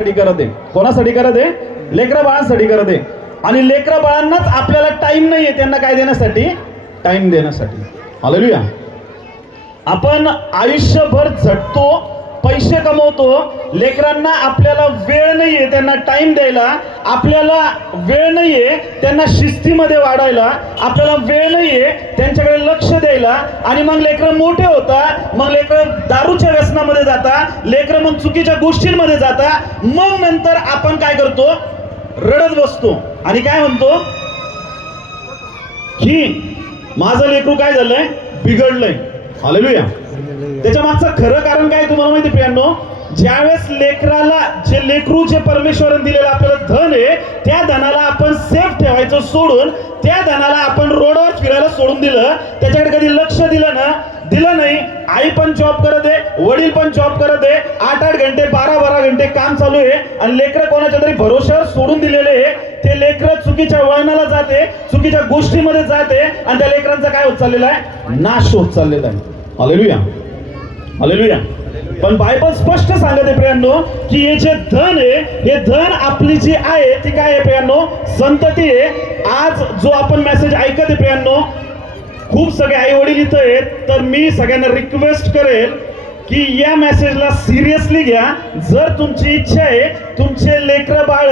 साठी करत आहे. कोणासाठी करत आहे? लेकरा बाळांसाठी करत आहे. आणि लेकरा बाळांनाच आपल्याला टाइम नाहीये त्यांना काय देण्यासाठी? टाइम देण्यासाठी. हालेलुया. आपण आयुष्यभर झटतो, पैसे कमवतो, लेकरांना आपल्याला वेळ नाहीये त्यांना टाइम द्यायला, आपल्याला वेळ नाहीये त्यांना शिस्तीमध्ये वाढायला, आपल्याला वेळ नाहीये त्यांच्याकडे लक्ष द्यायला. आणि मग लेकरं मोठे होता, मग लेकरं दारूच्या व्यसनामध्ये जाता, लेकरं मग चुकीच्या गोष्टींमध्ये जाता. मग नंतर आपण काय करतो? रडत बसतो आणि काय म्हणतो की माझं लेकरू काय झालंय? बिघडलंय. हालेलुया. त्याच्या मागचं खरं कारण काय तुम्हाला माहिती प्रियांनो? ज्यावेळेस लेकराला जे लेकरू जे परमेश्वराने दिलेलं आपल्याला धन आहे, त्या धनाला आपण सेफ ठेवायचं सोडून त्या धनाला आपण रोडवर फिरायला सोडून दिलं, त्याच्याकडे कधी लक्ष दिलं नाही. आई पण जॉब करत आहे, वडील पण जॉब करत आहे, 8-8 घंटे 12-12 घंटे काम चालू आहे आणि लेकरं कोणाच्या तरी भरोश्यावर सोडून दिलेले आहे. ते लेकरं चुकीच्या वळणाला जाते, चुकीच्या गोष्टीमध्ये जाते आणि त्या लेकरांचा काय होत चाललेला आहे? नाश होत चाललेला आहे. हालेलुया. हालेलुया. पण बायबल स्पष्ट सांगत आहे प्रियांनो की हे जे धन आहे, हे धन आपली जी आहे ती काय आहे प्रियांनो? संतती आहे. आज जो आपण मेसेज ऐकत आहे प्रियांनो, खूप सगळे आई वडील इथं आहेत, तर मी सगळ्यांना रिक्वेस्ट करेल की या मेसेजला सिरियसली घ्या. जर तुमची इच्छा आहे तुमचे लेकरं बाळ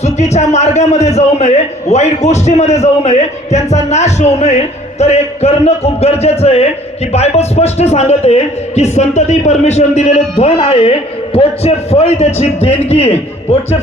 चुकीच्या मार्गामध्ये जाऊ नये, वाईट गोष्टीमध्ये जाऊ नये, त्यांचा नाश होऊ नये, तर एक करणं खूप गरजेचं आहे की बायबल स्पष्ट सांगत आहे की संतती परमेश्वर दिलेले धन आहे, पोटचे फळ त्याची देणगी आहे. पोटचे